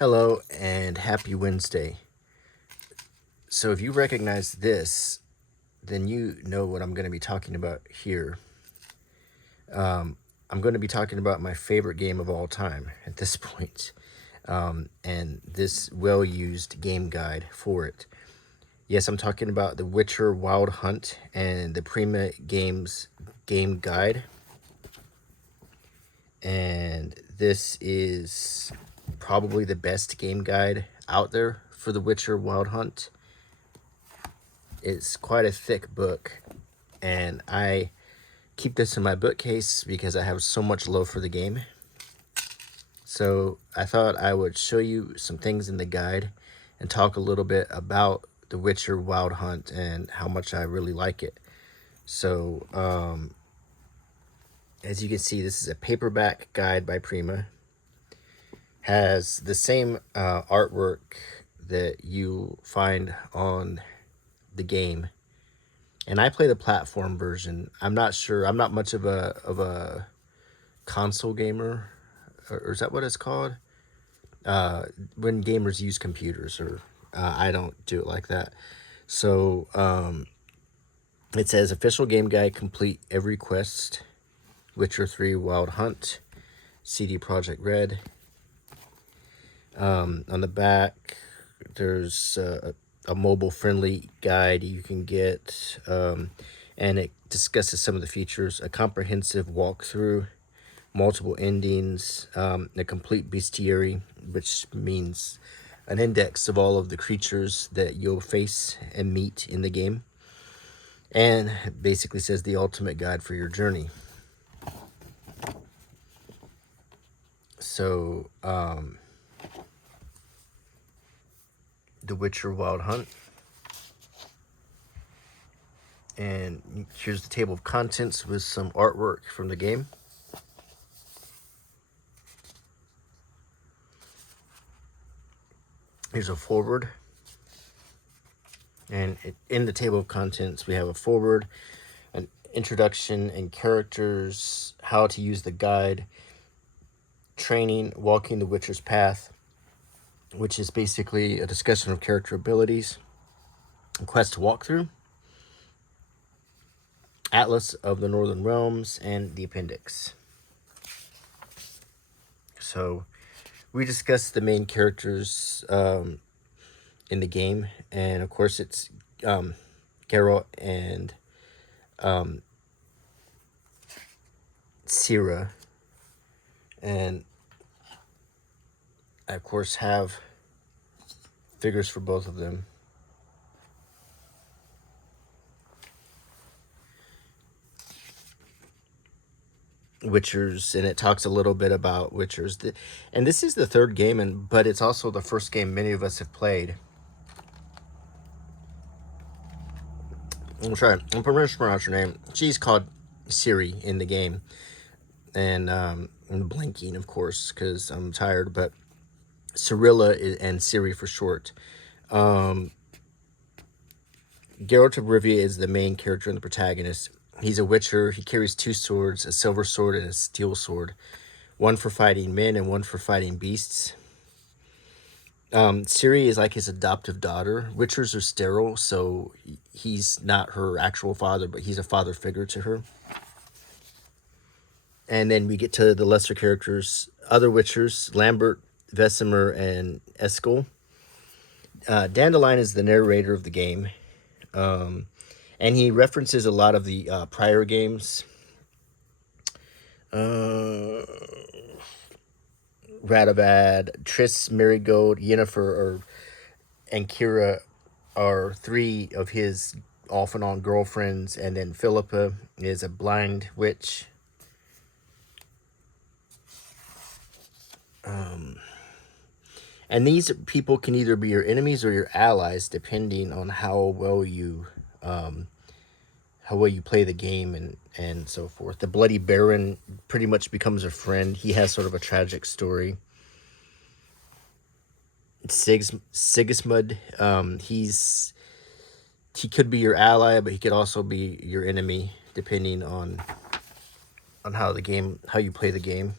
Hello and happy Wednesday. So if you recognize this, then you know what I'm going to be talking about here. I'm going to be talking about my favorite game of all time at this point, and this well-used game guide for it. Yes, I'm talking about The Witcher Wild Hunt and the Prima Games game guide. And this is probably the best game guide out there for The Witcher Wild Hunt. It's quite a thick book, and I keep this in my bookcase because I have so much love for the game. So I thought I would show you some things in the guide and talk a little bit about The Witcher Wild Hunt and how much I really like it. So as you can see, this is a paperback guide by Prima. Has the same artwork that you find on the game, and I play the platform version. I'm not sure. I'm not much of a console gamer, or is that what it's called? When gamers use computers, or I don't do it like that. So it says official game guide, complete every quest, Witcher 3 Wild Hunt, CD Projekt Red. On the back, there's a mobile-friendly guide you can get, and it discusses some of the features, a comprehensive walkthrough, multiple endings, a complete bestiary, which means an index of all of the creatures that you'll face and meet in the game, and it basically says the ultimate guide for your journey. So, The Witcher Wild Hunt. And here's the table of contents with some artwork from the game. Here's a foreword. And in the table of contents, we have a foreword, an introduction and characters, how to use the guide, training, walking the Witcher's path, which is basically a discussion of character abilities, a quest walkthrough, Atlas of the Northern Realms, and the Appendix. So we discussed the main characters in the game, and of course it's Geralt and Ciri, and I of course have figures for both of them. Witchers, and it talks a little bit about Witchers, and this is the third game, but it's also the first game many of us have played. I'm sorry, I'm pronounce her name. She's called Ciri in the game, and I'm blanking, of course, because I'm tired. But Cirilla and Ciri for short. Geralt of Rivia is the main character and the protagonist. He's a witcher. He carries two swords, a silver sword and a steel sword, one for fighting men and one for fighting beasts. Ciri is like his adoptive daughter. Witchers are sterile, so he's not her actual father, but he's a father figure to her. And then we get to the lesser characters, other Witchers, Lambert, Vesemir, and Eskel. Dandelion is the narrator of the game, and he references a lot of the prior games. Radabad, Triss, Marigold, Yennefer, and Kira are three of his off and on girlfriends, and then Philippa is a blind witch. And these people can either be your enemies or your allies, depending on how well you play the game and so forth. The Bloody Baron pretty much becomes a friend. He has sort of a tragic story. Sigismund, he could be your ally, but he could also be your enemy, depending on how you play the game.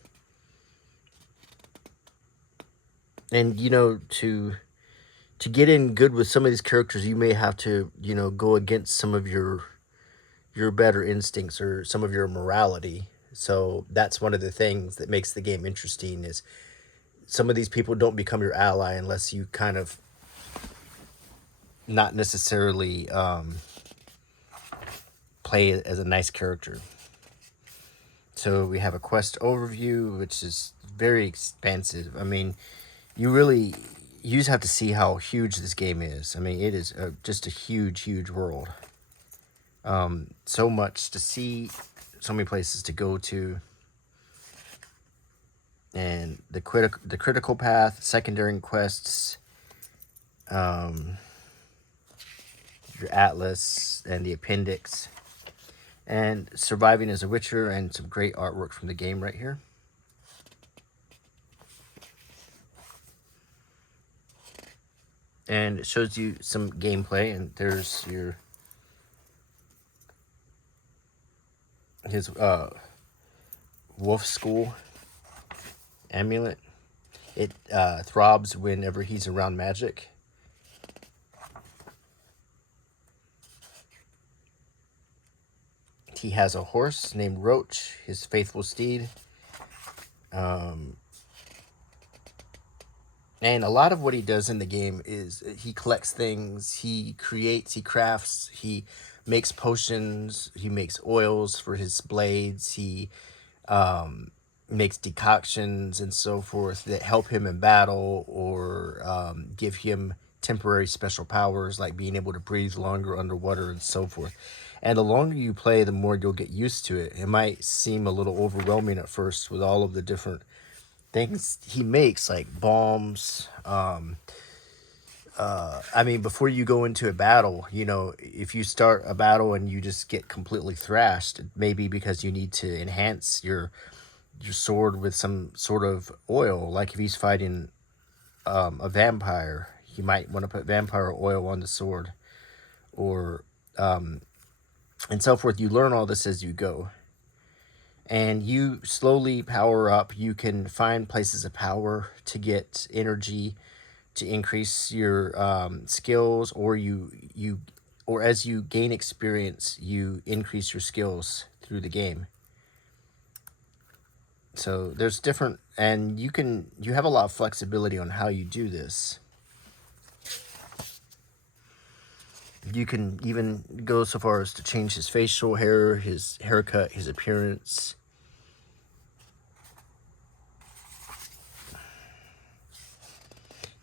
And to get in good with some of these characters, you may have to, go against some of your better instincts or some of your morality. So that's one of the things that makes the game interesting, is some of these people don't become your ally unless you kind of not necessarily play as a nice character. So we have a quest overview, which is very expansive. I mean, you just have to see how huge this game is. I mean, it is just a huge, huge world. So much to see, so many places to go to. And the critical path, secondary quests, your atlas, and the appendix, and surviving as a witcher, and some great artwork from the game right here. And it shows you some gameplay, and there's his wolf school amulet. It throbs whenever he's around magic. He has a horse named Roach, his faithful steed. And a lot of what he does in the game is he collects things, he creates, he crafts, he makes potions, he makes oils for his blades, he makes decoctions and so forth that help him in battle, or give him temporary special powers like being able to breathe longer underwater and so forth. And the longer you play, the more you'll get used to it. It might seem a little overwhelming at first with all of the different things he makes, like bombs. I mean, before you go into a battle, if you start a battle and you just get completely thrashed, it may be because you need to enhance your sword with some sort of oil. Like if he's fighting a vampire, he might want to put vampire oil on the sword, or and so forth. You learn all this as you go, and you slowly power up. You can find places of power to get energy to increase your skills, or or as you gain experience, you increase your skills through the game. So there's different, and you have a lot of flexibility on how you do this. You can even go so far as to change his facial hair, his haircut, his appearance.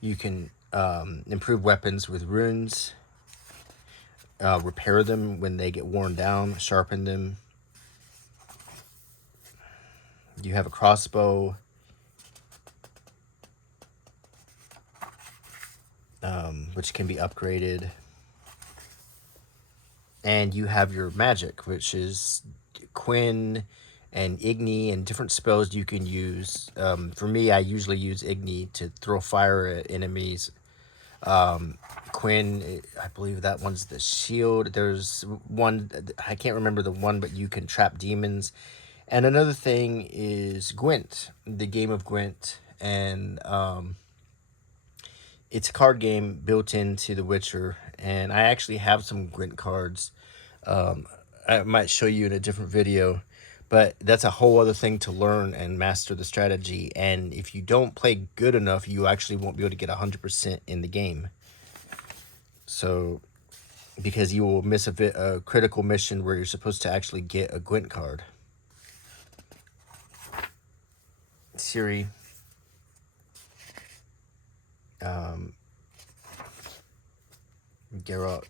You can improve weapons with runes, repair them when they get worn down, sharpen them. You have a crossbow, which can be upgraded. And you have your magic, which is Quinn and Igni, and different spells you can use. For me, I usually use Igni to throw fire at enemies. Quinn, I believe that one's the shield. There's one, I can't remember the one, but you can trap demons. And another thing is Gwent, the game of Gwent. And it's a card game built into The Witcher. And I actually have some Gwent cards. I might show you in a different video. But that's a whole other thing to learn and master the strategy. And if you don't play good enough, you actually won't be able to get 100% in the game. So, because you will miss a critical mission where you're supposed to actually get a Gwent card. Siri. Geralt.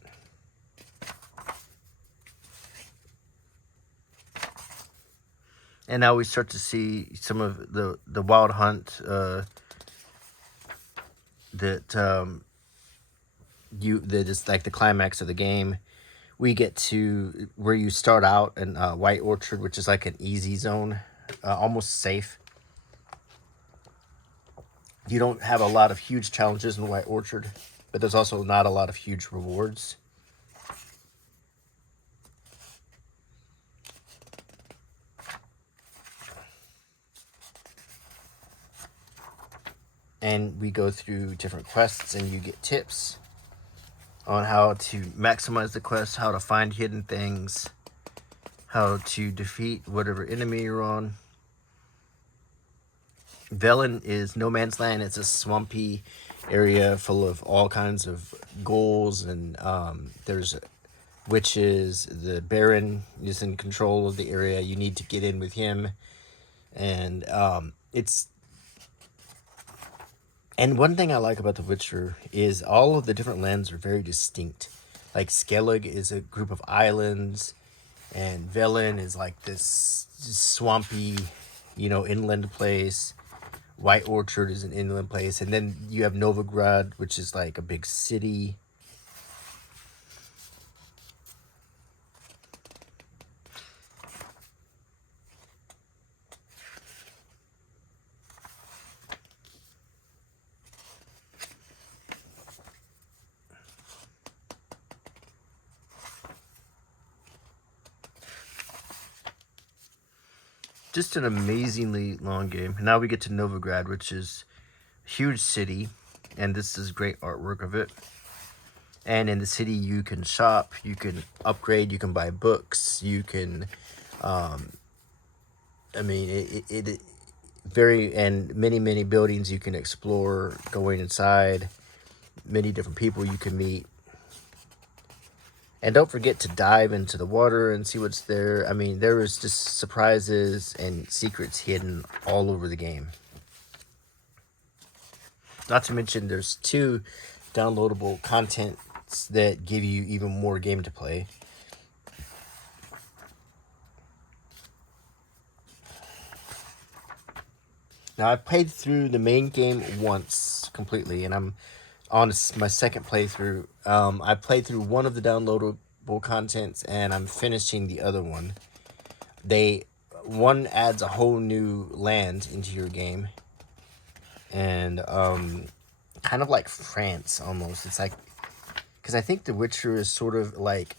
And now we start to see some of the wild hunt that is like the climax of the game. We get to where you start out in White Orchard, which is like an easy zone, almost safe. You don't have a lot of huge challenges in White Orchard, but there's also not a lot of huge rewards. and we go through different quests, and you get tips on how to maximize the quest, how to find hidden things, how to defeat whatever enemy you're on. Velen is no man's land. It's a swampy area full of all kinds of ghouls, and there's witches. The Baron is in control of the area. You need to get in with him, and and one thing I like about The Witcher is all of the different lands are very distinct. Like Skellig is a group of islands, and Velen is like this swampy, inland place. White Orchard is an inland place, and then you have Novigrad, which is like a big city. Just an amazingly long game. And now we get to Novigrad, which is a huge city, and this is great artwork of it. And in the city, you can shop, you can upgrade, you can buy books, you can, many buildings you can explore, going inside, many different people you can meet. And don't forget to dive into the water and see what's there. I mean, there is just surprises and secrets hidden all over the game. Not to mention, there's 2 downloadable contents that give you even more game to play. Now, I've played through the main game once completely, and I'm on my second playthrough. I played through one of the downloadable contents, and I'm finishing the other one. One adds a whole new land into your game, and kind of like France almost. It's like, because I think The Witcher is sort of like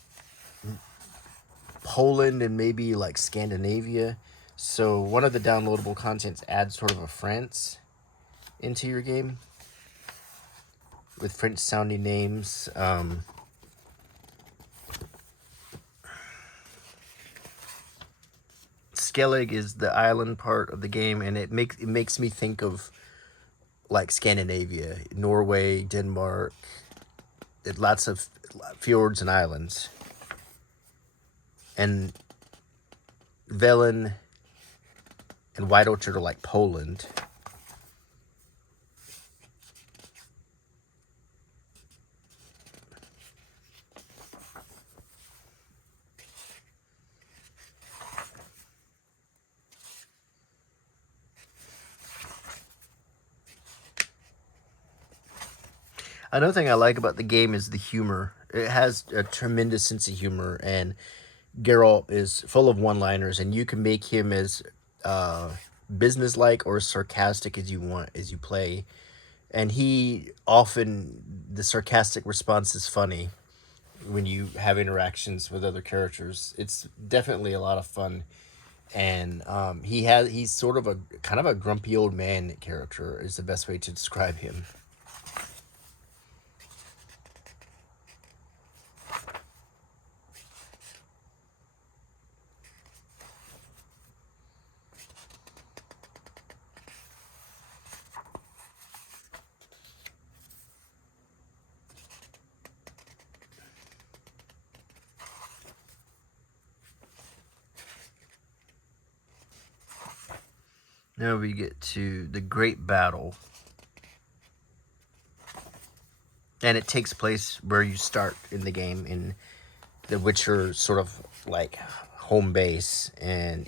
Poland and maybe like Scandinavia. So one of the downloadable contents adds sort of a France into your game with French sounding names. Skellig is the island part of the game, and it makes me think of like Scandinavia, Norway, Denmark. Lots of fjords and islands. And Velen and White Orchard are like Poland. Another thing I like about the game is the humor. It has a tremendous sense of humor, and Geralt is full of one-liners, and you can make him as businesslike or sarcastic as you want as you play. And the sarcastic response is funny when you have interactions with other characters. It's definitely a lot of fun. And he's sort of a kind of a grumpy old man character is the best way to describe him. Now we get to the Great Battle. And it takes place where you start in the game, in the Witcher sort of like home base. And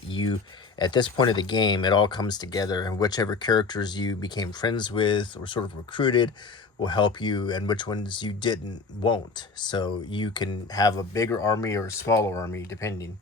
at this point of the game, it all comes together, and whichever characters you became friends with or sort of recruited will help you, and which ones you didn't won't. So you can have a bigger army or a smaller army, depending.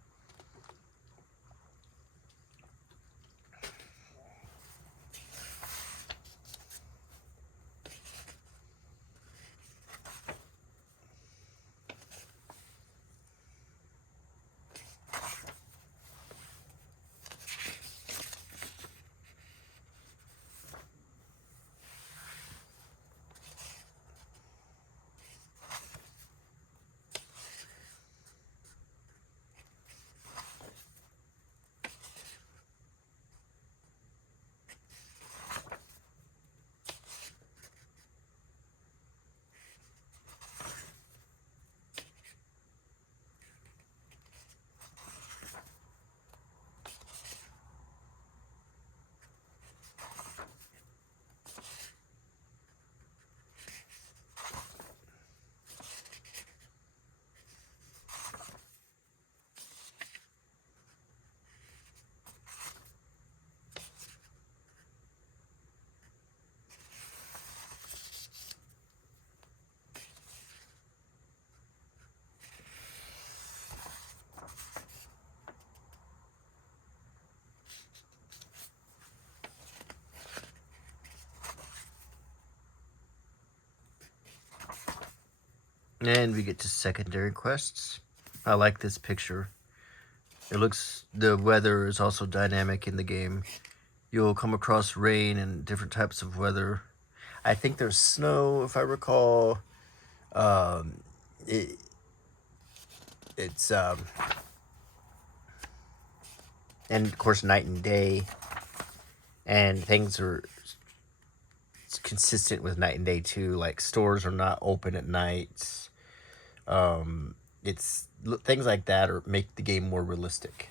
And we get to secondary quests. I like this picture. The weather is also dynamic in the game. You'll come across rain and different types of weather. I think there's snow, if I recall. Um, it, it's and of course night and day, and things are consistent with night and day too. Like stores are not open at night. It's things like that or make the game more realistic.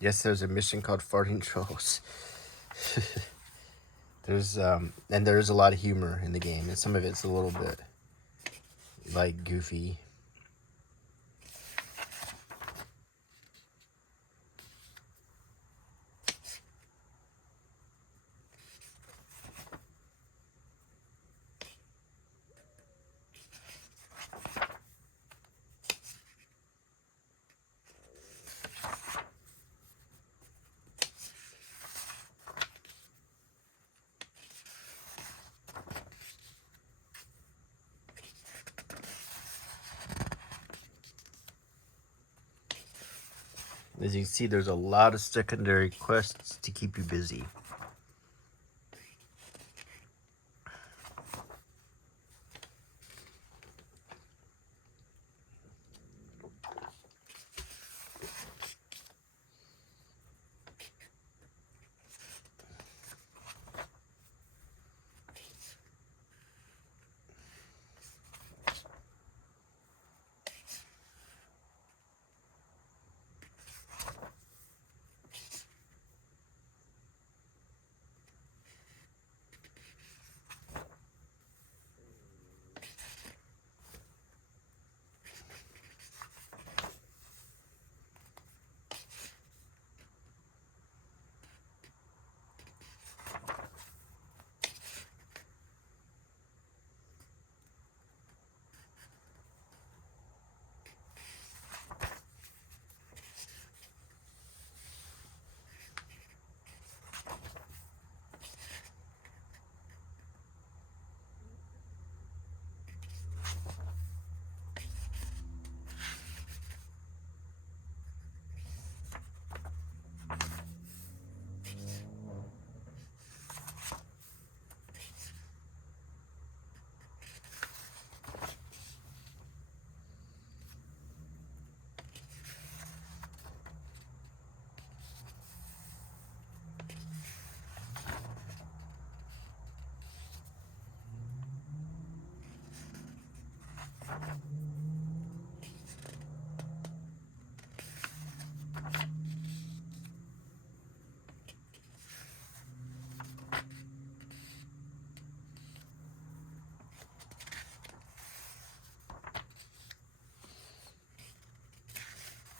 Yes, there's a mission called Farting Trolls. And there's a lot of humor in the game, and some of it's a little bit like goofy. As you can see, there's a lot of secondary quests to keep you busy.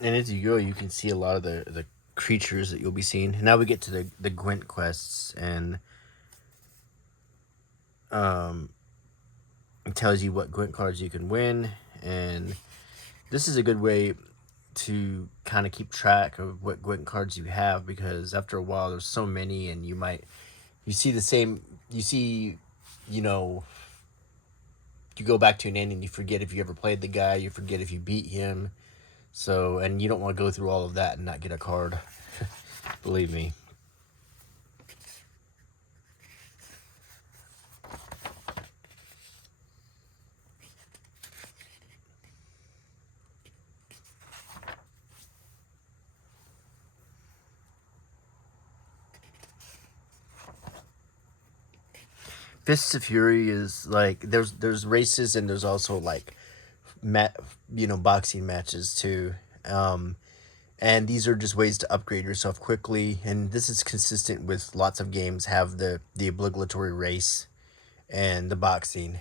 And as you go, you can see a lot of the creatures that you'll be seeing. Now we get to the Gwent quests, and it tells you what Gwent cards you can win, and this is a good way to kind of keep track of what Gwent cards you have, because after a while there's so many, and you see the same, you know, you go back to an end and you forget if you ever played the guy, you forget if you beat him. So, and you don't want to go through all of that and not get a card. Believe me. Fists of Fury is like there's races, and there's also like boxing matches too. And these are just ways to upgrade yourself quickly, and this is consistent with lots of games have the obligatory race and the boxing.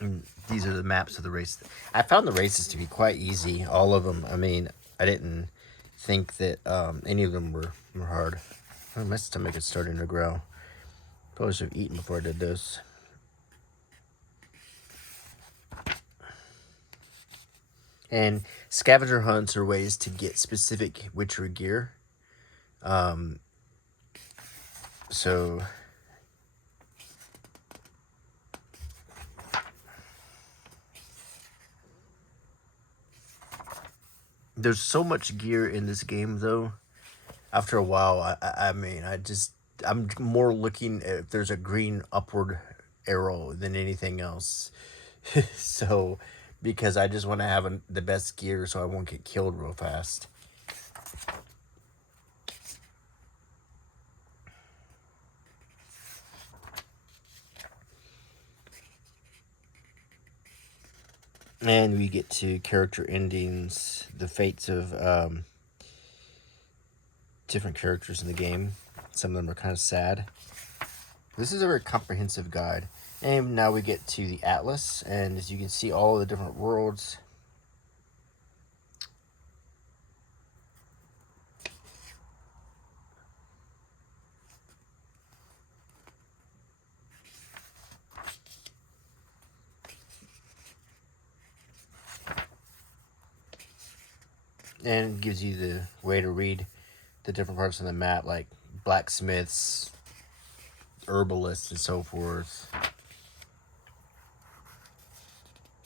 And these are the maps of the race. I found the races to be quite easy, all of them. I mean, I didn't think that any of them were hard. Oh, my stomach is starting to growl. Probably should have eaten before I did this. And scavenger hunts are ways to get specific Witcher gear. So there's so much gear in this game, though. After a while, I'm more looking at if there's a green upward arrow than anything else. So, because I just want to have the best gear so I won't get killed real fast. And we get to character endings, the fates of different characters in the game. Some of them are kind of sad. This is a very comprehensive guide. And now we get to the Atlas, and as you can see, all the different worlds. And it gives you the way to read the different parts of the map, like blacksmiths, herbalists, and so forth.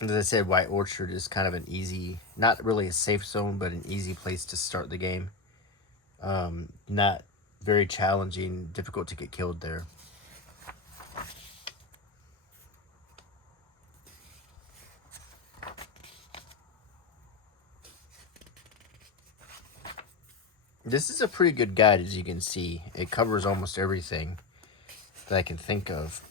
As I said, White Orchard is kind of an easy, not really a safe zone, but an easy place to start the game. Not very challenging, difficult to get killed there. This is a pretty good guide, as you can see. It covers almost everything that I can think of.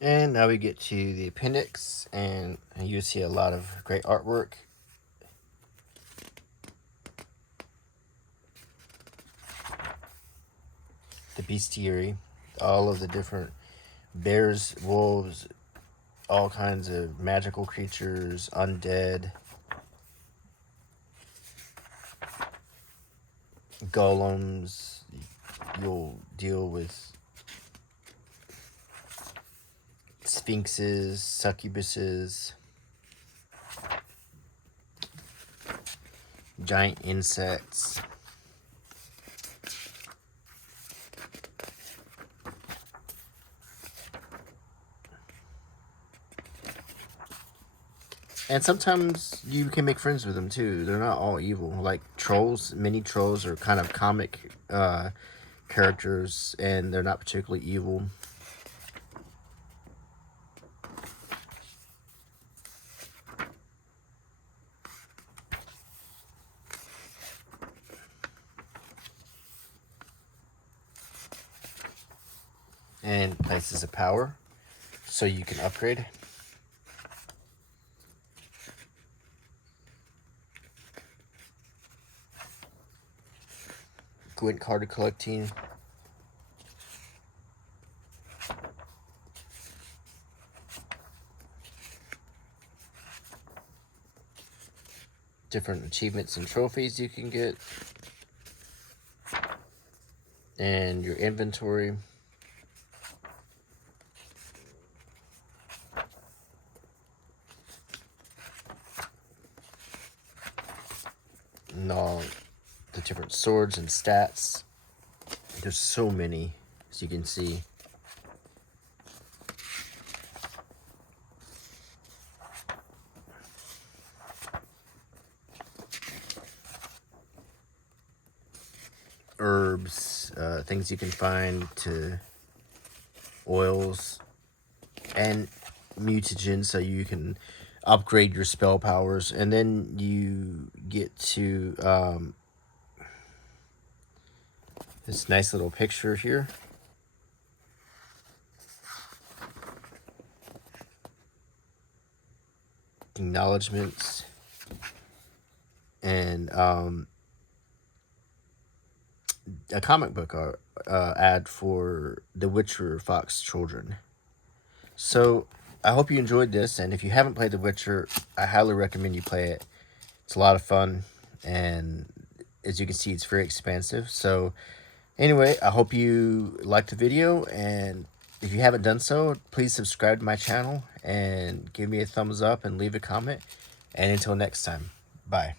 And now we get to the appendix, and you see a lot of great artwork. The bestiary, all of the different bears, wolves, all kinds of magical creatures, undead, golems. You'll deal with sphinxes, succubuses, giant insects. And sometimes you can make friends with them too. They're not all evil. Like trolls, mini trolls are kind of comic characters, and they're not particularly evil. And places of power, so you can upgrade. Gwent card collecting. Different achievements and trophies you can get. And your inventory. And all the different swords and stats. There's so many, as you can see. Herbs, things you can find, to oils, and mutagens, so you can upgrade your spell powers. And then you get to this nice little picture here. Acknowledgements. And a comic book ad for The Witcher Fox Children. So I hope you enjoyed this, and if you haven't played The Witcher, I highly recommend you play it. It's a lot of fun, and as you can see, it's very expansive. So anyway, I hope you liked the video, and if you haven't done so, please subscribe to my channel and give me a thumbs up and leave a comment. And until next time, bye.